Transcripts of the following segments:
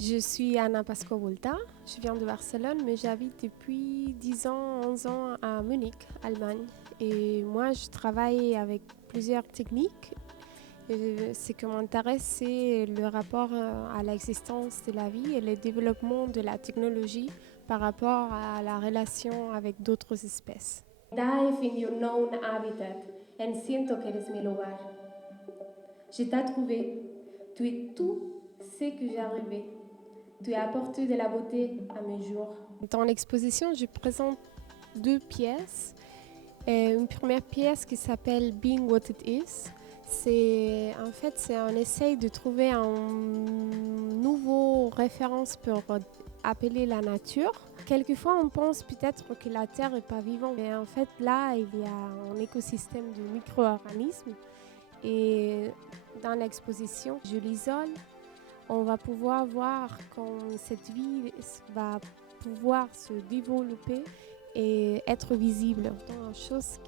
Je suis Anna Pasco-Volta, je viens de Barcelone, mais j'habite depuis 10 ans, 11 ans à Munich, Allemagne. Et moi, je travaille avec plusieurs techniques. Et ce qui m'intéresse, c'est le rapport à l'existence de la vie et le développement de la technologie par rapport à la relation avec d'autres espèces. Dive in your known habitat and siento que eres mi lugar. Je t'ai trouvé. Tu es tout ce que j'ai rêvé. Tu as apporté de la beauté à mes jours. Dans l'exposition, je présente deux pièces. Une première pièce qui s'appelle Being What It Is. C'est un essai de trouver une nouvelle référence pour appeler la nature. Quelquefois, on pense peut-être que la Terre n'est pas vivante, mais en fait, là, il y a un écosystème de micro-organismes. Et dans l'exposition, je l'isole. On va pouvoir voir quand cette vie va pouvoir se développer et être visible. Une chose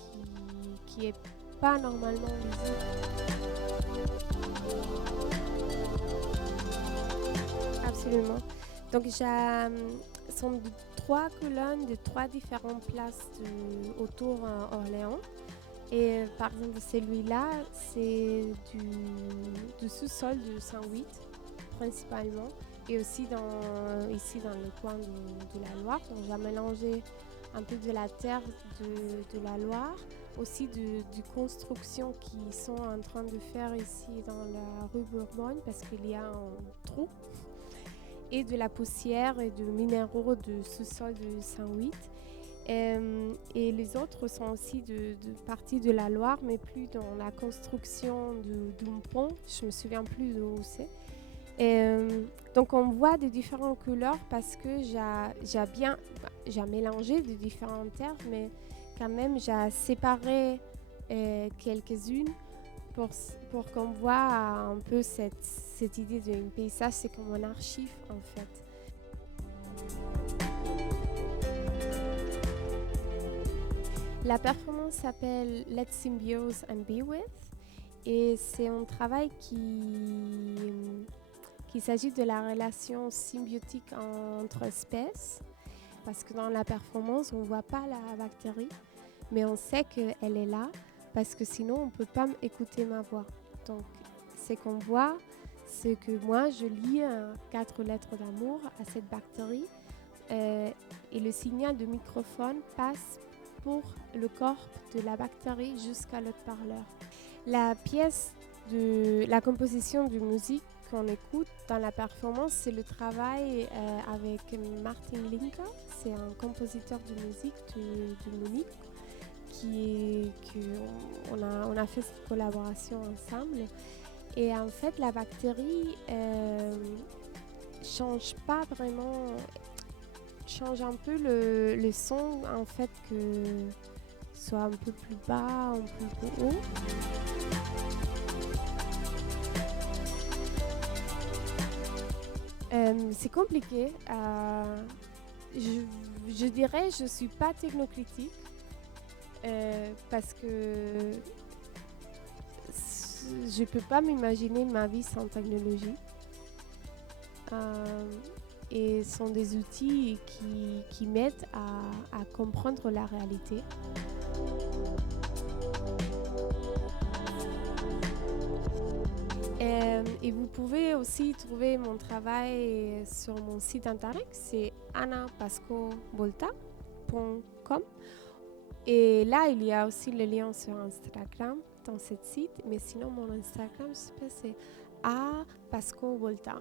qui est pas normalement visible. Absolument. Donc, sont trois colonnes de trois différentes places autour d'Orléans. Et par exemple, celui-là, c'est du sous-sol de Saint-Ouen, principalement. Et aussi ici dans le coin de la Loire. On va mélanger un peu de la terre de la Loire, aussi de constructions qui sont en train de faire ici dans la rue Bourbonne parce qu'il y a un trou, et de la poussière et de minéraux de sous-sol de Saint-Ouen. Et les autres sont aussi de partie de la Loire, mais plus dans la construction d'un pont. Je me souviens plus d'où c'est. Donc on voit de différentes couleurs parce que j'ai mélangé de différentes terres, mais quand même j'ai séparé quelques-unes pour qu'on voit un peu cette idée d'un paysage. C'est comme un archive en fait. La performance s'appelle Let's Symbiose and Be With, et c'est un travail qu'il s'agit de la relation symbiotique entre espèces, parce que dans la performance, on ne voit pas la bactérie, mais on sait qu'elle est là, parce que sinon, on ne peut pas écouter ma voix. Donc, ce qu'on voit, c'est que moi, je lis 4 lettres d'amour à cette bactérie, et le signal de microphone passe pour le corps de la bactérie jusqu'à l'autre parleur. La composition de musique qu'on écoute dans la performance, c'est le travail avec Martin Linka. C'est un compositeur de musique de Munich on a fait cette collaboration ensemble. Et en fait, la bactérie change pas vraiment, change un peu le son, en fait, que soit un peu plus bas, un peu plus haut. C'est compliqué. Je dirais je suis pas technocritique parce que je peux pas m'imaginer ma vie sans technologie. Et ce sont des outils qui m'aident à comprendre la réalité. Et vous pouvez aussi trouver mon travail sur mon site internet, c'est annapascovolta.com. Et là, il y a aussi le lien sur Instagram dans ce site. Mais sinon, mon Instagram, c'est apascovolta.